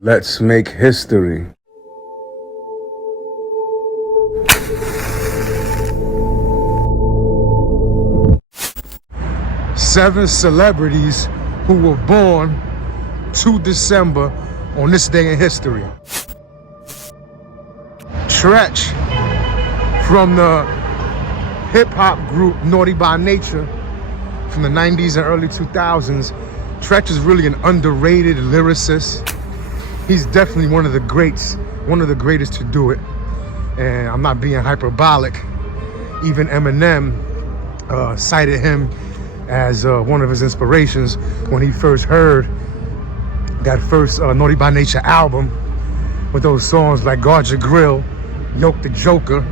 Let's make history. Seven celebrities who were born 2 December on this day in history. Tretch from the hip-hop group Naughty by Nature from the 90s and early 2000s. Tretch is really an underrated lyricist. He's definitely one of the greats, one of the greatest to do it. And I'm not being hyperbolic. Even Eminem cited him as one of his inspirations when he first heard that first Naughty by Nature album with those songs like Guard Your Grill, Yoke the Joker.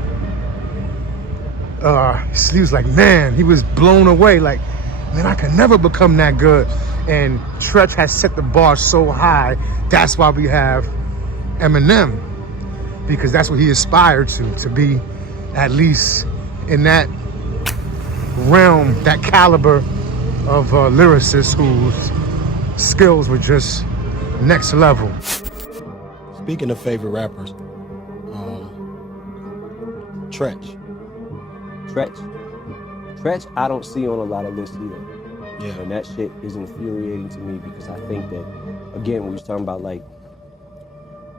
He was like, man, he was blown away. Like, man, I could never become that good. And Tretch has set the bar so high. That's why we have Eminem, because that's what he aspired to be, at least in that realm, that caliber of lyricists whose skills were just next level. Speaking of favorite rappers, Tretch, I don't see on a lot of lists either. Yeah. And that shit is infuriating to me because I think that, again, we was talking about like,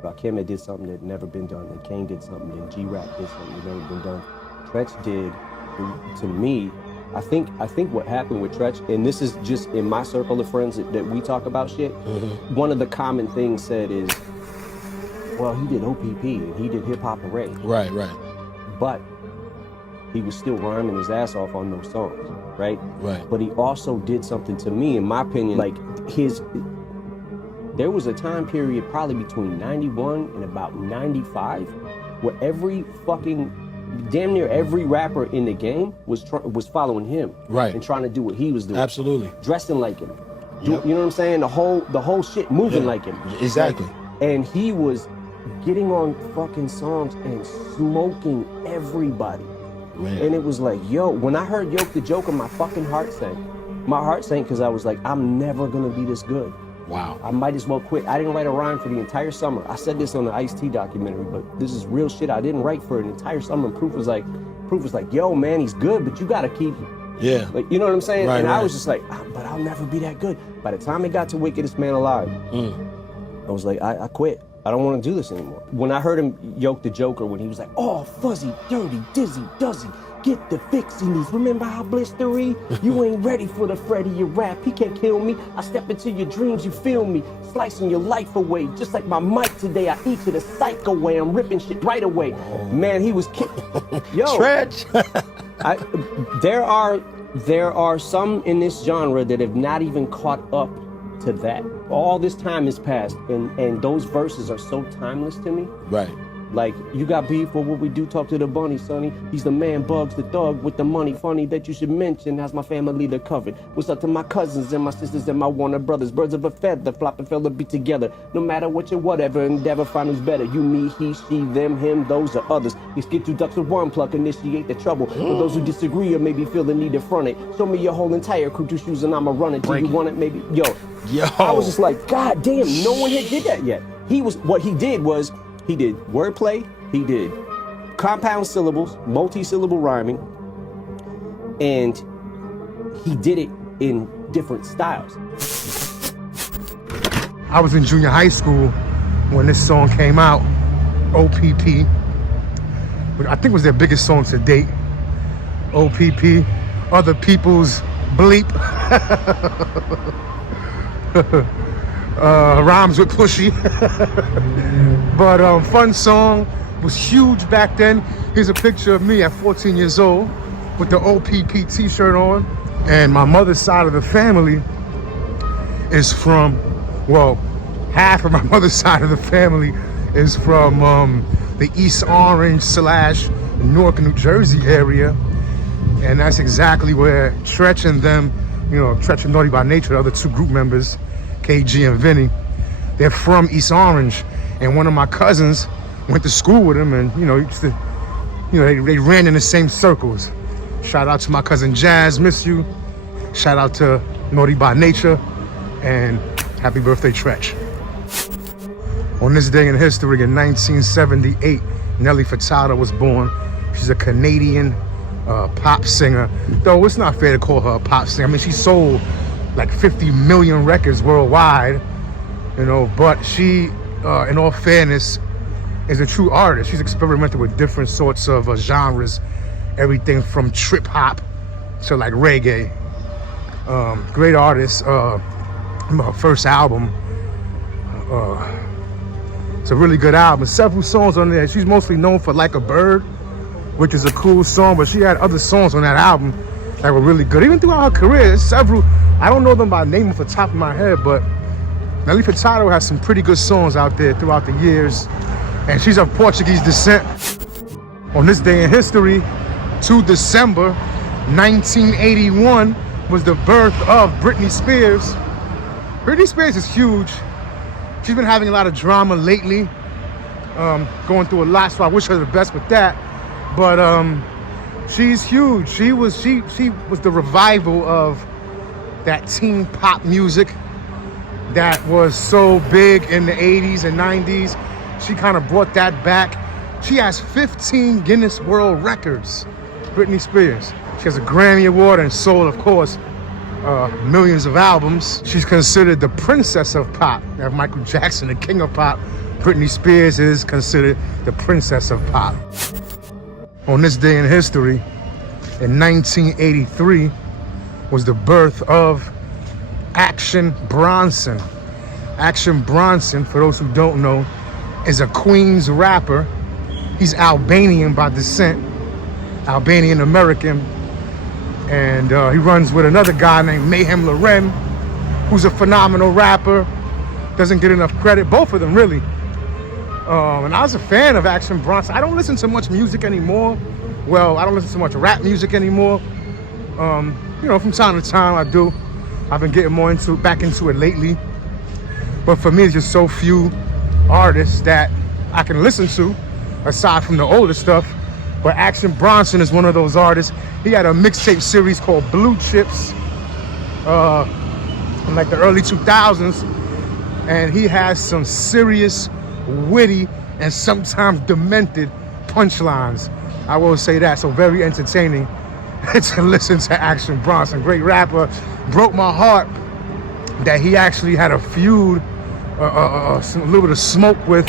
Rakim did something that never been done, and Kane did something, and G-Rap did something that never been done. Tretch did, to me, I think what happened with Tretch, and this is just in my circle of friends that we talk about shit, one of the common things said is, well, he did OPP, and he did Hip Hop Array. Right. But he was still rhyming his ass off on those songs, right? Right. But he also did something to me, in my opinion, like there was a time period probably between 91 and about 95 where damn near every rapper in the game was following him. Right. And trying to do what he was doing. Absolutely. Dressing like him. Yep. You know what I'm saying? The whole shit moving like him. Exactly. Right? And he was getting on fucking songs and smoking everybody. Man. And it was like, yo, when I heard Yoke the Joker, my fucking heart sank. My heart sank because I was like, I'm never gonna be this good. Wow. I might as well quit. I didn't write a rhyme for the entire summer. I said this on the Ice-T documentary, but this is real shit. I didn't write for an entire summer. And Proof was like, yo, man, he's good, but you gotta keep, Yeah. like, you know what I'm saying? Right, and I right. was just like, but I'll never be that good. By the time it got to Wickedest Man Alive, I was like, I quit. I don't want to do this anymore. When I heard him yoke the Joker, when he was like, oh, fuzzy, dirty, dizzy, duzzy, get the fix he needs. Remember how blistery? You ain't ready for the Freddy, your rap. He can't kill me. I step into your dreams, you feel me. Slicing your life away. Just like my mic today, I eat to the psycho way. I'm ripping shit right away. Man, he was Yo. Tretch. There are some in this genre that have not even caught up to that. All this time has passed, and those verses are so timeless to me. Right. Like, you got beef for what we do, talk to the bunny, sonny. He's the man, Bugs, the thug with the money. Funny that you should mention, how's my family they're covered. What's up to my cousins and my sisters and my Warner brothers? Birds of a feather, flop and fella be together. No matter what you whatever, endeavor, find who's better. You, me, he, she, them, him, those are others. You skip two ducks with one pluck, initiate the trouble. For those who disagree or maybe feel the need to front it. Show me your whole entire crew, two shoes and I'ma run it. Do you want it? Maybe, yo. I was just like, God damn, no one had did that yet. What he did was, he did wordplay, he did compound syllables, multi-syllable rhyming, and he did it in different styles. I was in junior high school when this song came out, OPP, which I think was their biggest song to date. OPP, Other People's Bleep. Rhymes with Pushy. But fun song, was huge back then. Here's a picture of me at 14 years old with the OPP t-shirt on. And my mother's side of the family is from, well, half of my mother's side of the family is from the East Orange / Newark, New Jersey area. And that's exactly where Tretch and them, you know, Tretch and Naughty by Nature, the other two group members, KG and Vinny, they're from East Orange. And one of my cousins went to school with him, and they ran in the same circles. Shout out to my cousin Jazz, miss you. Shout out to Naughty by Nature, and happy birthday, Tretch. On this day in history, in 1978, Nelly Furtado was born. She's a Canadian pop singer. Though it's not fair to call her a pop singer. I mean, she sold like 50 million records worldwide, you know, but she, in all fairness, is a true artist. She's experimented with different sorts of genres, everything from trip hop to like reggae. Great artist. Her first album, it's a really good album. Several songs on there. She's mostly known for Like a Bird, which is a cool song, but she had other songs on that album that were really good. Even throughout her career, several, I don't know them by name off the top of my head, but Nelly Furtado has some pretty good songs out there throughout the years. And she's of Portuguese descent. On this day in history, 2 December 1981, was the birth of Britney Spears. Britney Spears is huge. She's been having a lot of drama lately, going through a lot, so I wish her the best with that. But she's huge. She was the revival of that teen pop music that was so big in the 80s and 90s. She kind of brought that back. She has 15 Guinness World Records, Britney Spears. She has a Grammy Award and sold, of course, millions of albums. She's considered the princess of pop. You have Michael Jackson, the king of pop. Britney Spears is considered the princess of pop. On this day in history, in 1983, was the birth of Action Bronson. Action Bronson, for those who don't know, is a Queens rapper. He's Albanian by descent, Albanian American, and he runs with another guy named Mayhem Loren, who's a phenomenal rapper. Doesn't get enough credit, both of them really. And I was a fan of Action Bronson. I don't listen to much music anymore. Well, I don't listen to much rap music anymore. You know, from time to time I do. I've been getting back into it lately. But for me, it's just so few artists that I can listen to, aside from the older stuff. But Action Bronson is one of those artists. He had a mixtape series called Blue Chips in like the early 2000s. And he has some serious, witty, and sometimes demented punchlines. I will say that. So very entertaining to listen to Action Bronson. Great rapper. Broke my heart that he actually had a feud, a little bit of smoke with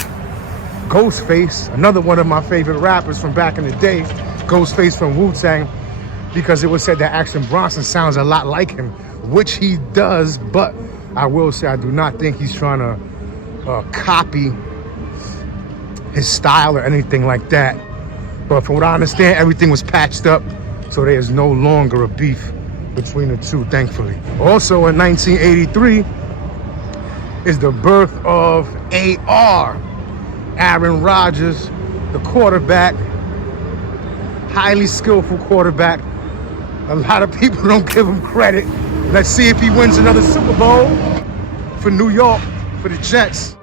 Ghostface, another one of my favorite rappers from back in the day, Ghostface from Wu-Tang, because it was said that Action Bronson sounds a lot like him, which he does, but I will say I do not think he's trying to copy his style or anything like that. But from what I understand, everything was patched up, so there is no longer a beef between the two, thankfully. Also in 1983 is the birth of AR, Aaron Rodgers, the quarterback, highly skillful quarterback. A lot of people don't give him credit. Let's see if he wins another Super Bowl for New York, for the Jets.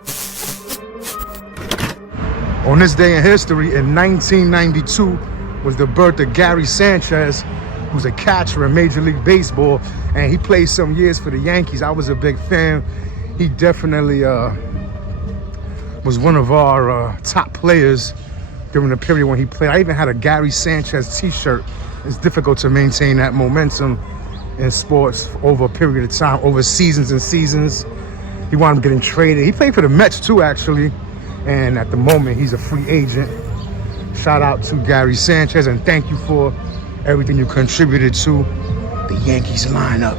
On this day in history, in 1992, was the birth of Gary Sanchez, who's a catcher in Major League Baseball, and he played some years for the Yankees. I was a big fan. He definitely was one of our top players during the period when he played. I even had a Gary Sanchez t-shirt. It's difficult to maintain that momentum in sports over a period of time, over seasons and seasons. He wound up getting traded. He played for the Mets too, actually. And at the moment, he's a free agent. Shout out to Gary Sanchez, and thank you for everything you contributed to the Yankees lineup.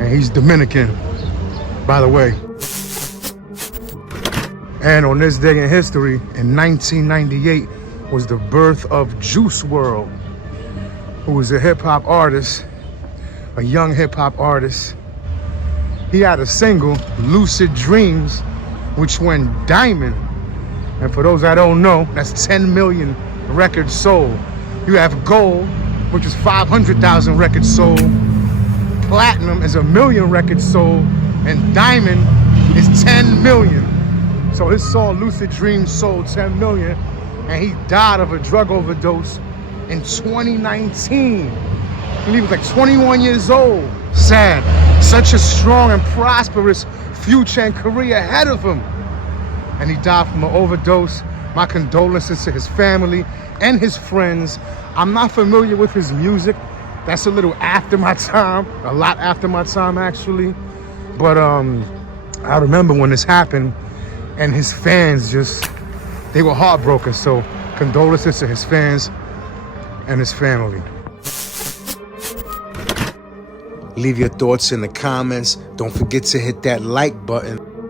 And he's Dominican, by the way. And on this day in history, in 1998, was the birth of Juice WRLD, who was a hip-hop artist, a young hip-hop artist. He had a single, Lucid Dreams, which went diamond. And for those that don't know, that's 10 million records sold. You have gold, which is 500,000 records sold. Platinum is 1 million records sold. And diamond is 10 million. So his song Lucid Dreams sold 10 million. And he died of a drug overdose in 2019. I believe he was like 21 years old. Sad. Such a strong and prosperous future and career ahead of him. and he died from an overdose. My condolences to his family and his friends. I'm not familiar with his music. That's a little after my time, a lot after my time actually. But I remember when this happened, and his fans they were heartbroken. So condolences to his fans and his family. Leave your thoughts in the comments. Don't forget to hit that like button.